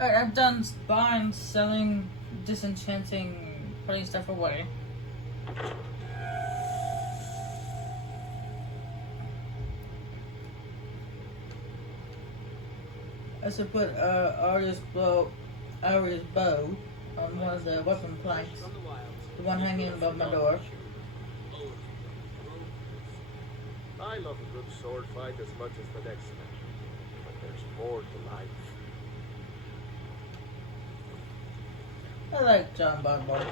Alright, I've done buying, selling, disenchanting, putting stuff away. I should put Ari's bow on one of the weapon planks, the one hanging above my door. I love a good sword fight as much as the next man, but there's more to life. I like John Barbour.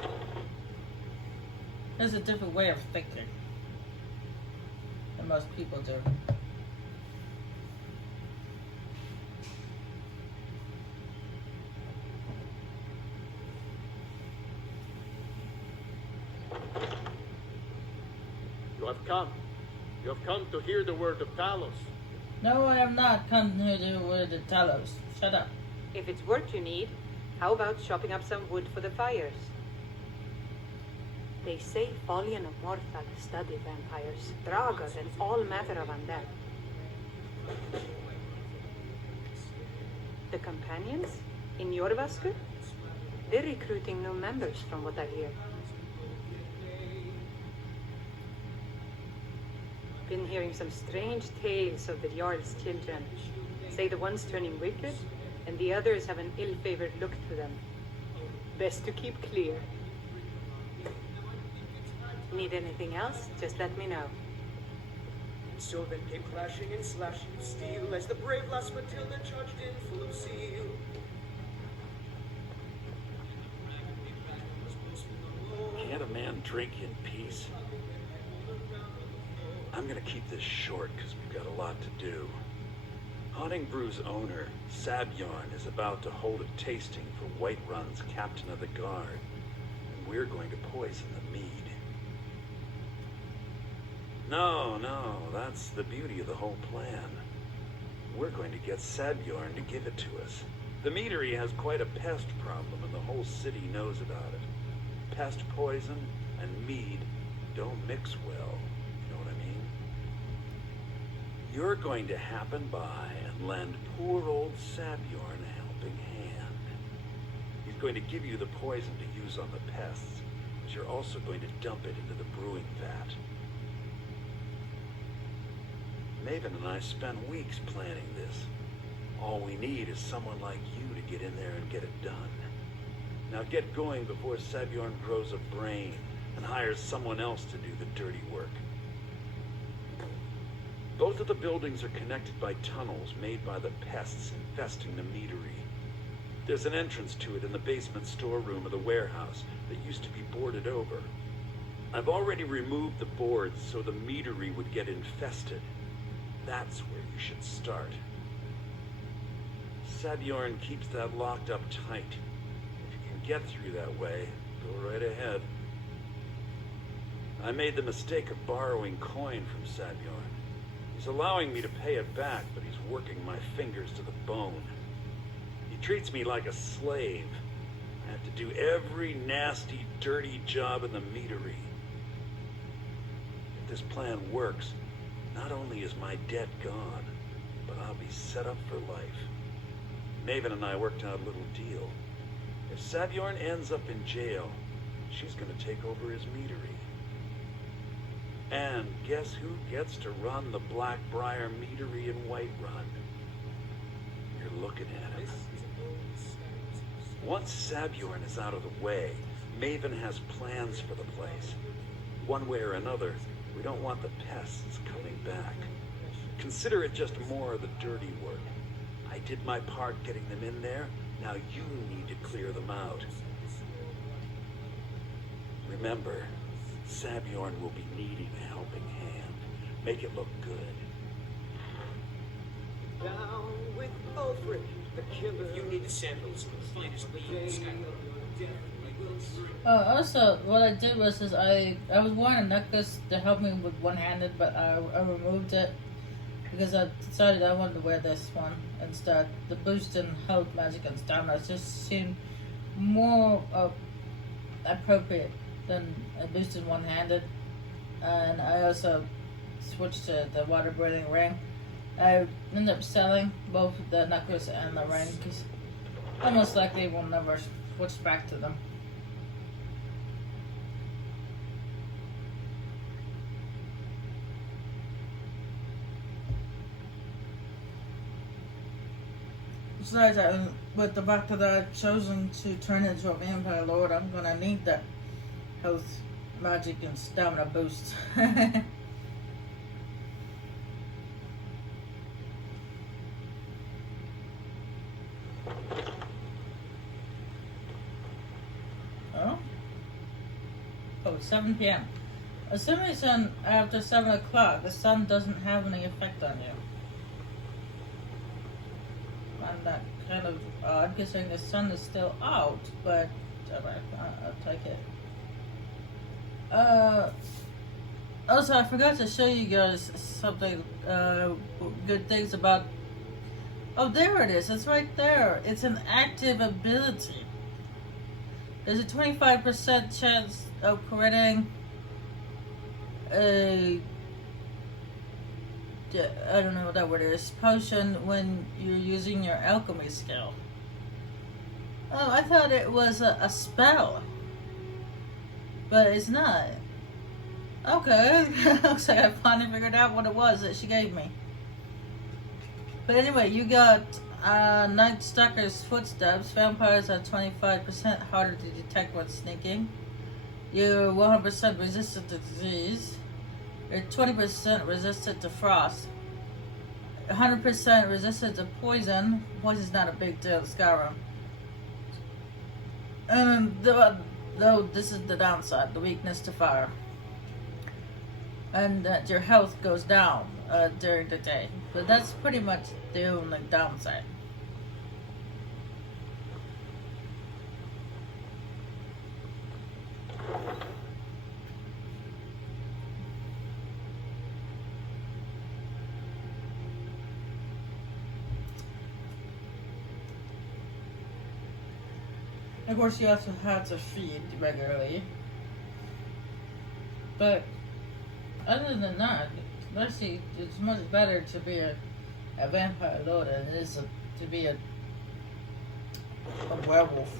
There's a different way of thinking than most people do. You have come. You have come to hear the word of Talos. No, I have not come here to with the Talos. Shut up. If it's work you need, how about chopping up some wood for the fires? They say Folian of Morthal study vampires, Draugr, and all matter of undead. The companions in Jorvaskr? They're recruiting new members from what I hear. Been hearing some strange tales of the Jarl's children. Say the one's turning wicked, and the others have an ill-favored look to them. Best to keep clear. Need anything else? Just let me know. So then came clashing and slashing of steel as the brave lass Matilda charged in full of zeal. Can't a man drink in peace? I'm gonna keep this short because we've got a lot to do. Haunting Brew's owner, Sabjorn, is about to hold a tasting for Whiterun's captain of the guard, and we're going to poison the mead. No, that's the beauty of the whole plan. We're going to get Sabjorn to give it to us. The meadery has quite a pest problem, and the whole city knows about it. Pest poison and mead don't mix well. You're going to happen by and lend poor old Sabjorn a helping hand. He's going to give you the poison to use on the pests, but you're also going to dump it into the brewing vat. Maven and I spent weeks planning this. All we need is someone like you to get in there and get it done. Now get going before Sabjorn grows a brain and hires someone else to do the dirty work. Both of the buildings are connected by tunnels made by the pests infesting the meadery. There's an entrance to it in the basement storeroom of the warehouse that used to be boarded over. I've already removed the boards so the meadery would get infested. That's where you should start. Sabjorn keeps that locked up tight. If you can get through that way, go right ahead. I made the mistake of borrowing coin from Sabjorn. He's allowing me to pay it back, but he's working my fingers to the bone. He treats me like a slave. I have to do every nasty, dirty job in the meadery. If this plan works, not only is my debt gone, but I'll be set up for life. Maven and I worked out a little deal. If Sabjorn ends up in jail, she's going to take over his meadery. And guess who gets to run the Blackbriar meadery in Whiterun? You're looking at him. Once Sabjorn is out of the way, Maven has plans for the place. One way or another, we don't want the pests coming back. Consider it just more of the dirty work. I did my part getting them in there, now you need to clear them out. Remember, Sabjorn will be needing a helping hand. Make it look good. Down with Ulfric, the killer. You need to sample some of the finest mead in Skyrim. Also, what I did was I was wearing a necklace to help me with one-handed, but I removed it because I decided I wanted to wear this one instead. The boost in health, magic, and stamina just seemed more appropriate than a boost in one-handed. And I also switched to the water-breathing ring. I ended up selling both the necklace and the ring because Almost likely we'll never switch back to them. Besides, with the fact that I've chosen to turn into a vampire lord, I'm gonna need that health, magic, and stamina boost. Oh, it's 7 p.m. For some reason, after 7 o'clock, the sun doesn't have any effect on you. And that kind of odd, considering the sun is still out, but I'll take it. Also, I forgot to show you guys something, good things about... Oh, there it is. It's right there. It's an active ability. There's a 25% chance of creating a... I don't know what that word is. Potion when you're using your alchemy skill. Oh, I thought it was a spell. But it's not. Okay. Looks like I finally figured out what it was that she gave me. But anyway, you got Night Stalker's footsteps. Vampires are 25% harder to detect when sneaking. You're 100% resistant to disease. You're 20% resistant to frost. 100% resistant to poison. Poison's not a big deal in Skyrim. And though this is the downside, the weakness to fire. And that your health goes down during the day. But that's pretty much the only downside. Of course, you also have to feed regularly. But other than that, actually, it's much better to be a vampire lord than it is to be a werewolf.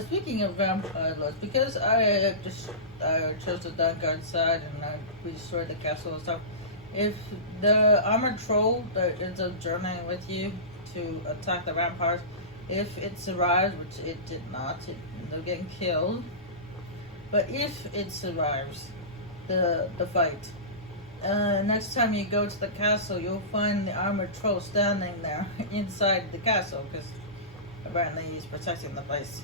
Speaking of vampire lords, because I chose the dark side and I destroyed the castle and stuff. If the armored troll that ends up journeying with you to attack the vampires, if it survives, which it did not, it ended up getting killed. But if it survives the fight, next time you go to the castle, you'll find the armored troll standing there inside the castle, because apparently he's protecting the place.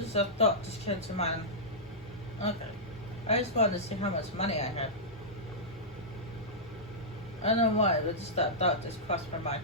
Just a thought just came to mind. Okay. I just wanted to see how much money I had. I don't know why, but just that thought just crossed my mind.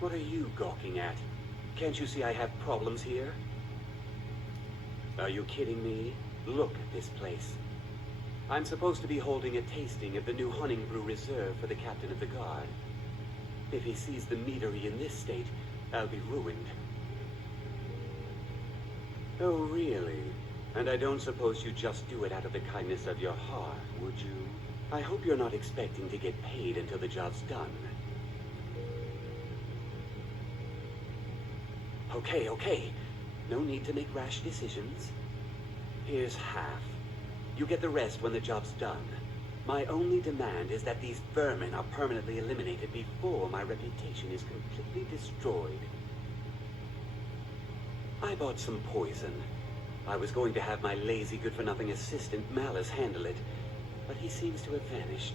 What are you gawking at? Can't you see I have problems here? Are you kidding me? Look at this place. I'm supposed to be holding a tasting of the new Hunting Brew Reserve for the captain of the guard. If he sees the meadery in this state, I'll be ruined. Oh, really? And I don't suppose you just do it out of the kindness of your heart, would you? I hope you're not expecting to get paid until the job's done. Okay. No need to make rash decisions. Here's half. You get the rest when the job's done. My only demand is that these vermin are permanently eliminated before my reputation is completely destroyed. I bought some poison. I was going to have my lazy, good-for-nothing assistant Malice handle it, but he seems to have vanished.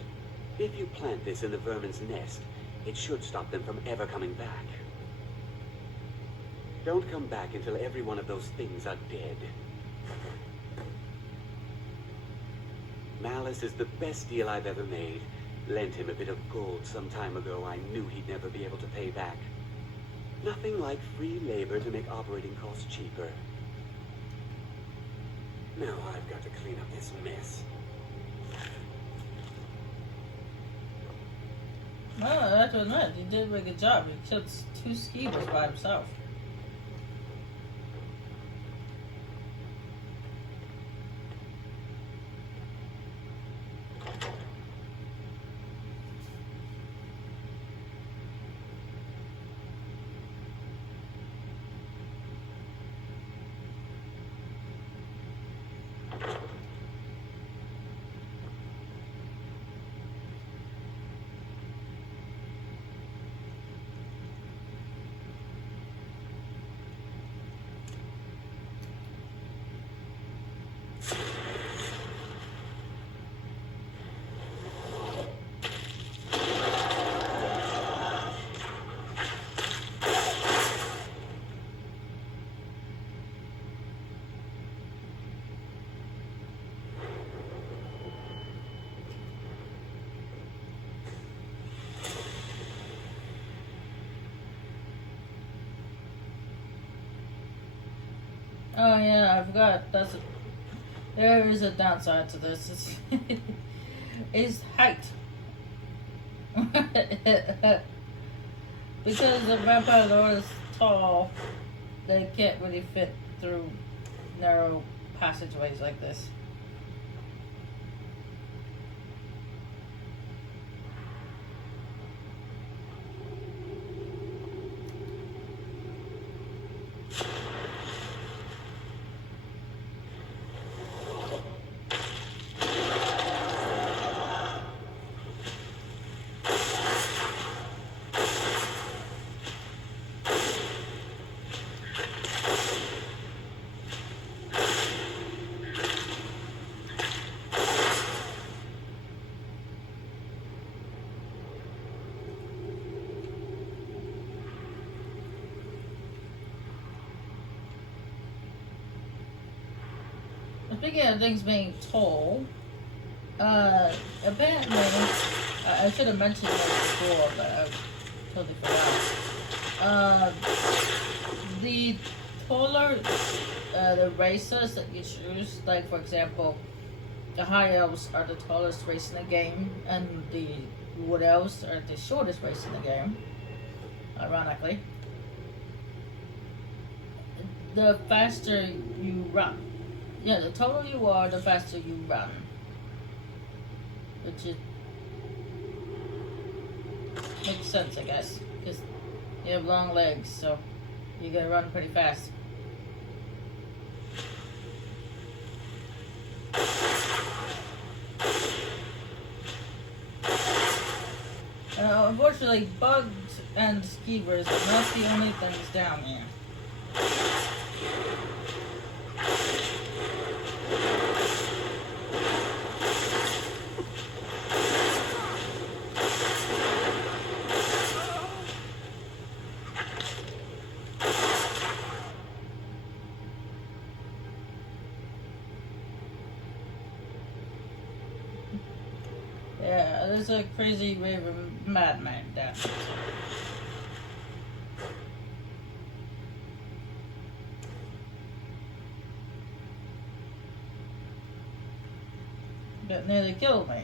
If you plant this in the vermin's nest, it should stop them from ever coming back. Don't come back until every one of those things are dead. Malice is the best deal I've ever made. Lent him a bit of gold some time ago I knew he'd never be able to pay back. Nothing like free labor to make operating costs cheaper. Now I've got to clean up this mess. Well, I have to admit, he did a really good job. He killed 2 skeevers by himself. Oh yeah, I forgot. There is a downside to this. It's height. Because the vampire lord is tall, they can't really fit through narrow passageways like this. Speaking of things being tall, apparently, I should have mentioned that before, but I totally forgot. The taller the races that you choose, like for example, the high elves are the tallest race in the game, and the wood elves are the shortest race in the game, ironically. The faster you run. Yeah, the taller you are, the faster you run. Which makes sense, I guess. Because you have long legs, so you're gonna run pretty fast. Unfortunately, bugs and skeevers are not the only things down here. Yeah, there's a crazy raving madman down there. That nearly killed me.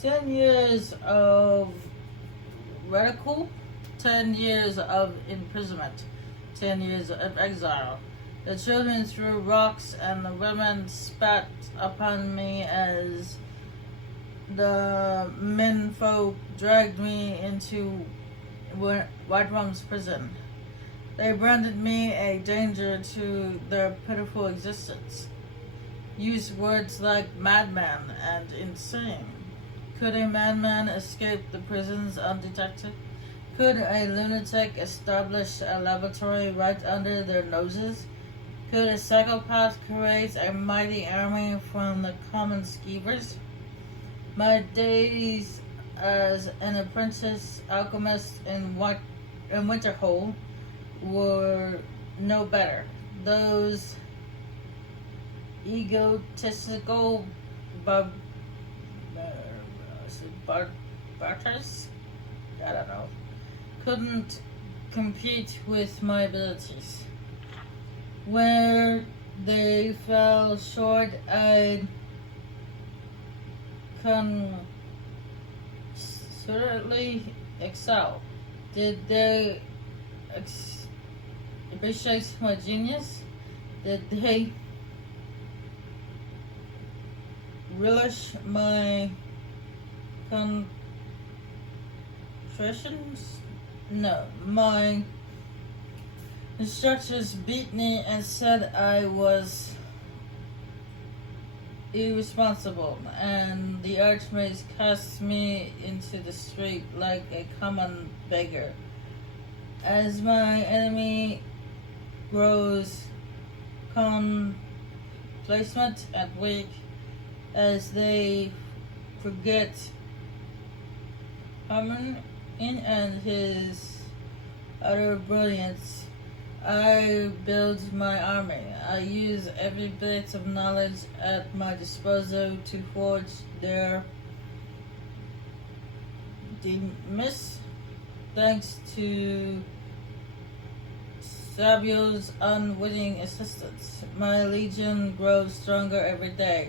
"10 years of ridicule, 10 years of imprisonment, 10 years of exile. The children threw rocks and the women spat upon me as the menfolk dragged me into White Rum's prison. They branded me a danger to their pitiful existence. Used words like madman and insane. Could a madman escape the prisons undetected? Could a lunatic establish a laboratory right under their noses? Could a psychopath create a mighty army from the common skeevers? My days as an apprentice alchemist in Winterhold were no better. Those egotistical barters, I don't know, couldn't compete with my abilities. Where they fell short, I'd considerably excel. Did they appreciate my genius? Did they relish my contritions? No. My instructors beat me and said I was irresponsible, and the archmages cast me into the street like a common beggar. As my enemy grows complacent and weak, as they forget Harmon and his utter brilliance, I build my army. I use every bit of knowledge at my disposal to forge their demise. Thanks to Sabio's unwitting assistance, my legion grows stronger every day.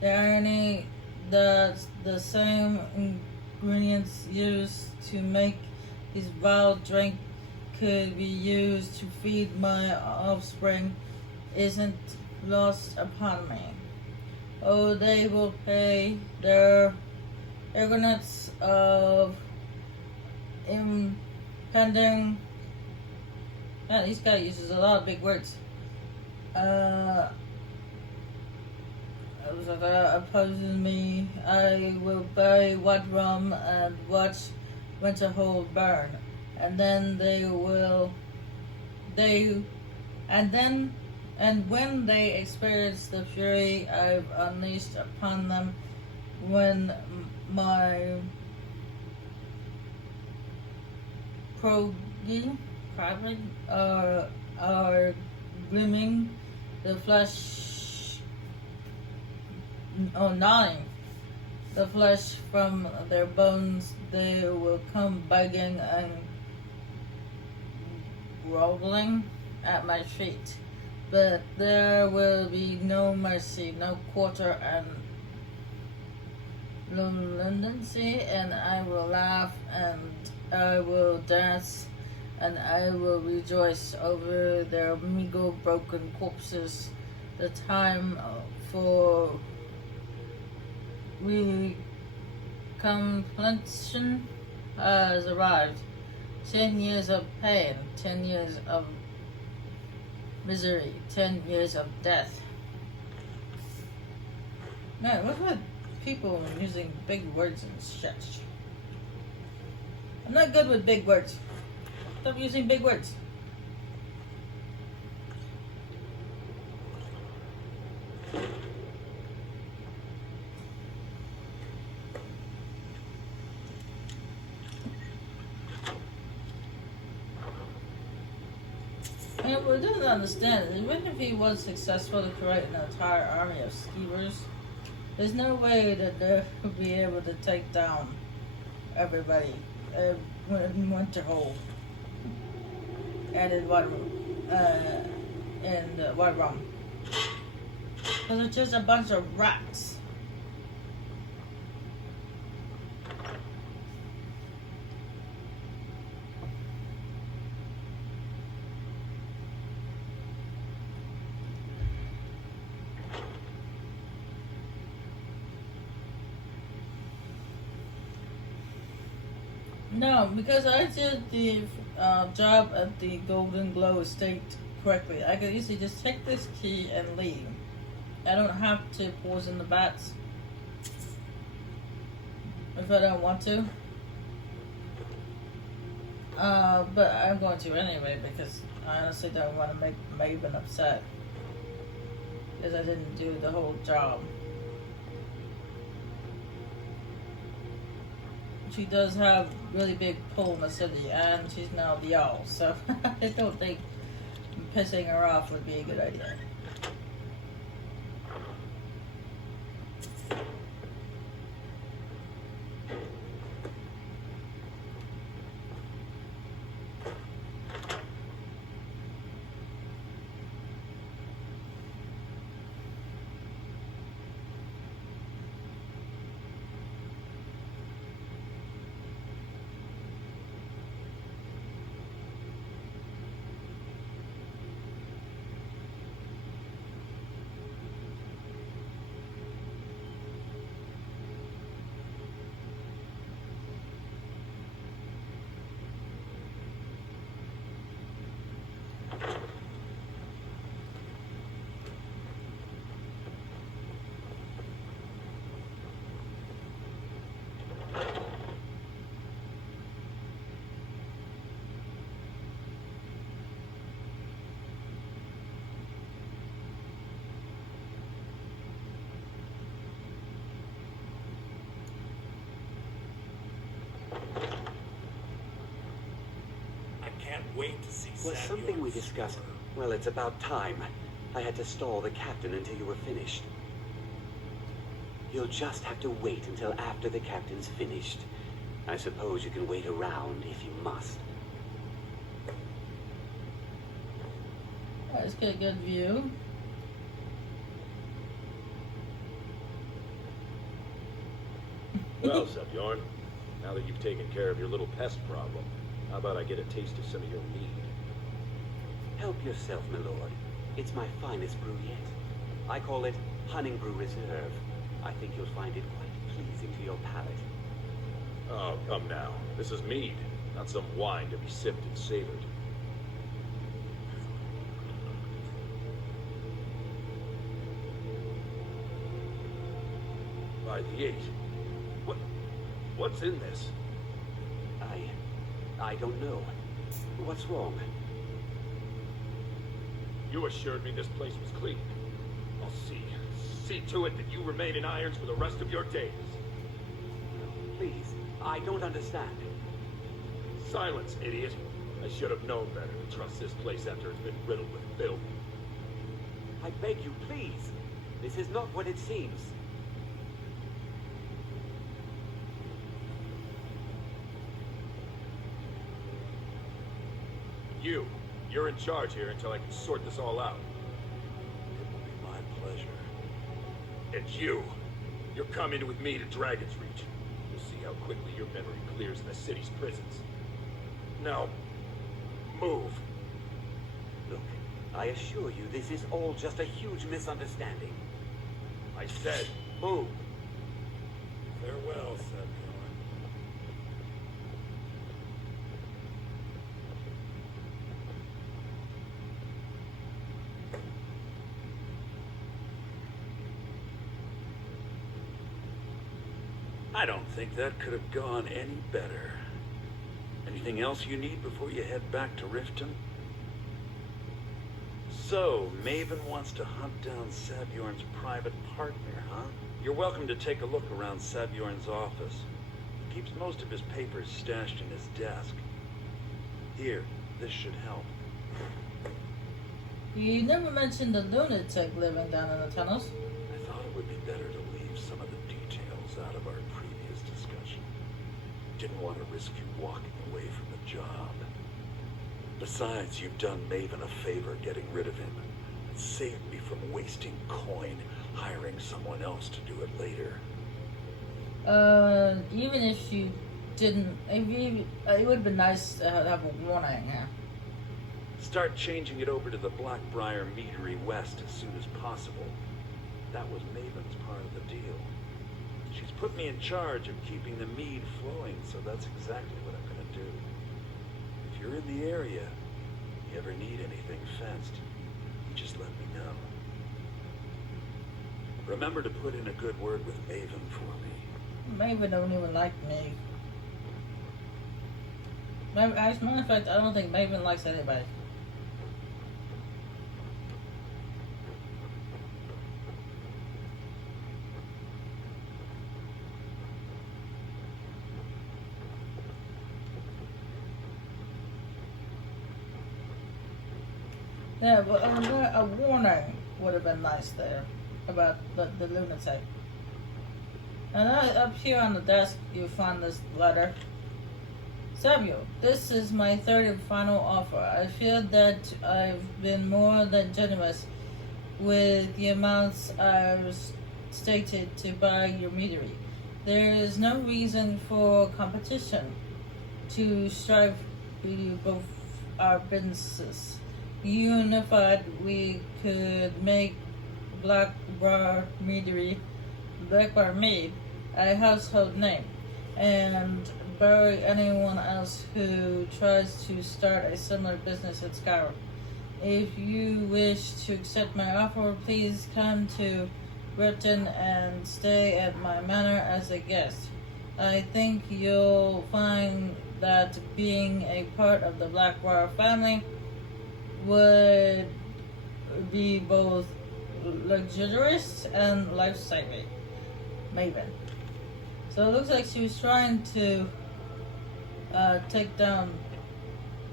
The irony that the same ingredients used to make this vile drink could be used to feed my offspring isn't lost upon me. Oh, they will pay their arrogance of impending. Man, this guy uses a lot of big words. Opposes me. I will bury White Rum and watch Winterhold burn, and then and when they experience the fury I've unleashed upon them, when my progi are gleaming, the flesh, gnawing the flesh from their bones, they will come begging and groveling at my feet. But there will be no mercy, no quarter and leniency, and I will laugh and I will dance and I will rejoice over their meager broken corpses. The time for recompletion has arrived. 10 years of pain, 10 years of misery, 10 years of death. Man, what's with people using big words and shit? I'm not good with big words. Stop using big words. And what I don't understand is, even if he was successful to create an entire army of skeevers, there's no way that they would be able to take down everybody in Winterhold and in White Rum. Because it's just a bunch of rats. No, because I did the job at the Golden Glow Estate correctly. I could easily just take this key and leave. I don't have to poison the bats if I don't want to. But I'm going to anyway because I honestly don't want to make Maven upset because I didn't do the whole job. She does have really big pull in the city, and she's now the owl, so I don't think pissing her off would be a good idea. Wait to see Was something we discussed? Well, it's about time. I had to stall the captain until you were finished. You'll just have to wait until after the captain's finished. I suppose you can wait around if you must. Let's get a good view. Well, Sebjorn, now that you've taken care of your little pest problem, how about I get a taste of some of your mead? Help yourself, my lord. It's my finest brew yet. I call it Hunting Brew Reserve. I think you'll find it quite pleasing to your palate. Oh, come now. This is mead, not some wine to be sipped and savored. By the 8. What's in this? I don't know. What's wrong? You assured me this place was clean. I'll see to it that you remain in irons for the rest of your days. Please, I don't understand. Silence, idiot. I should have known better to trust this place after it's been riddled with filth. I beg you, please. This is not what it seems. You're in charge here until I can sort this all out. It will be my pleasure. And you! You're coming with me to Dragon's Reach. You'll see how quickly your memory clears in the city's prisons. Now, move. Look, I assure you this is all just a huge misunderstanding. I said, move. Farewell, Sebjorn. I don't think that could have gone any better. Anything else you need before you head back to Riften? So, Maven wants to hunt down Sabjorn's private partner, huh? You're welcome to take a look around Sabjorn's office. He keeps most of his papers stashed in his desk. Here, this should help. You never mentioned the lunatic living down in the tunnels. I thought it would be better to leave some of the details out of our previous discussion. Didn't want to risk you walking away from the job. Besides, you've done Maven a favor getting rid of him. It saved me from wasting coin hiring someone else to do it later. Even if you didn't, it would have been nice to have a warning, yeah. Start changing it over to the Blackbriar Meadery West as soon as possible. That was Maven's part of the deal. She's put me in charge of keeping the mead flowing, so that's exactly what I'm going you're in the area, if you ever need anything fenced, you just let me know. Remember to put in a good word with Maven for me. Maven don't even like me. As a matter of fact, I don't think Maven likes anybody. Yeah, but a warning would have been nice there about the lunatic. And up here on the desk, you'll find this letter. Samuel, this is my third and final offer. I feel that I've been more than generous with the amounts I've stated to buy your meadery. There is no reason for competition to strive to both our businesses. Unified, we could make Blackbar Meadery a household name, and bury anyone else who tries to start a similar business at Skyrim. If you wish to accept my offer, please come to Ripton and stay at my manor as a guest. I think you'll find that being a part of the Blackbar family would be both luxurious and life-saving. Maven. So it looks like she was trying to take down,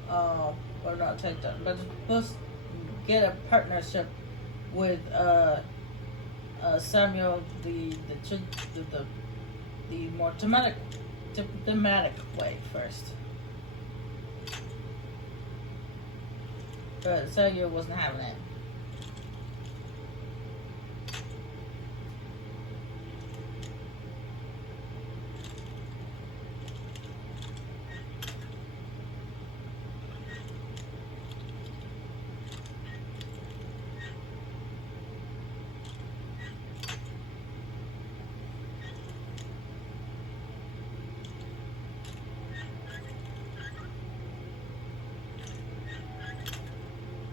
or not take down, but supposed to get a partnership with Samuel, the more thematic way first. But Samuel wasn't having it.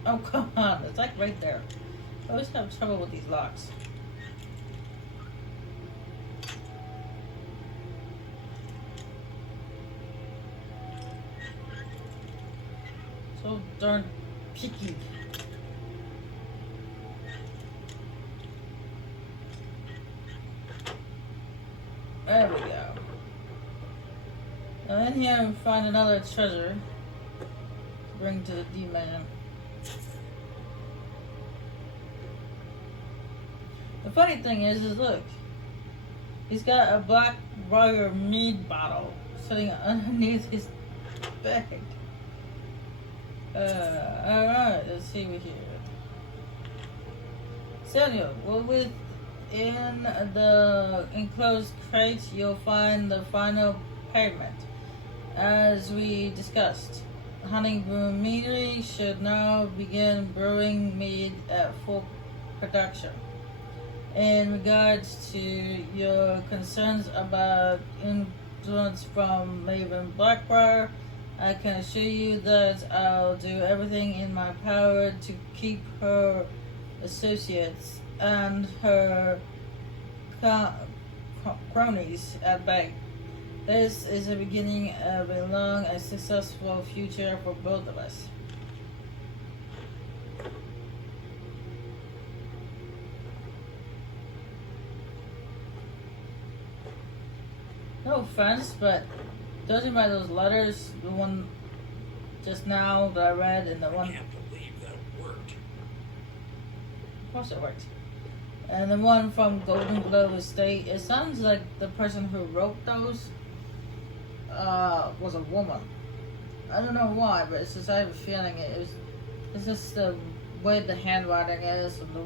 Oh, come on. It's like right there. I always have trouble with these locks. So darn picky. There we go. Now in here we find another treasure to bring to the D-Man. The funny thing is look, he's got a black Briar mead bottle sitting underneath his bag. Alright, let's see what here. Samuel, well, within the enclosed crate, you'll find the final payment. As we discussed, Honeygroom Meadery should now begin brewing mead at full production. In regards to your concerns about influence from Maven Blackbriar, I can assure you that I'll do everything in my power to keep her associates and her cronies at bay. This is the beginning of a long and successful future for both of us. No offense, but judging by those letters, the one just now that I read and the one... I can't believe that worked. Of course it worked. And the one from Golden Globe Estate, it sounds like the person who wrote those was a woman. I don't know why, but it's just I have a feeling it's just the way the handwriting is and the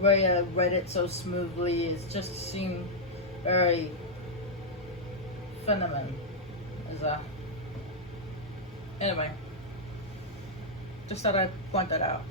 way I read it so smoothly. It just seemed very feminine. Anyway, just thought I'd point that out.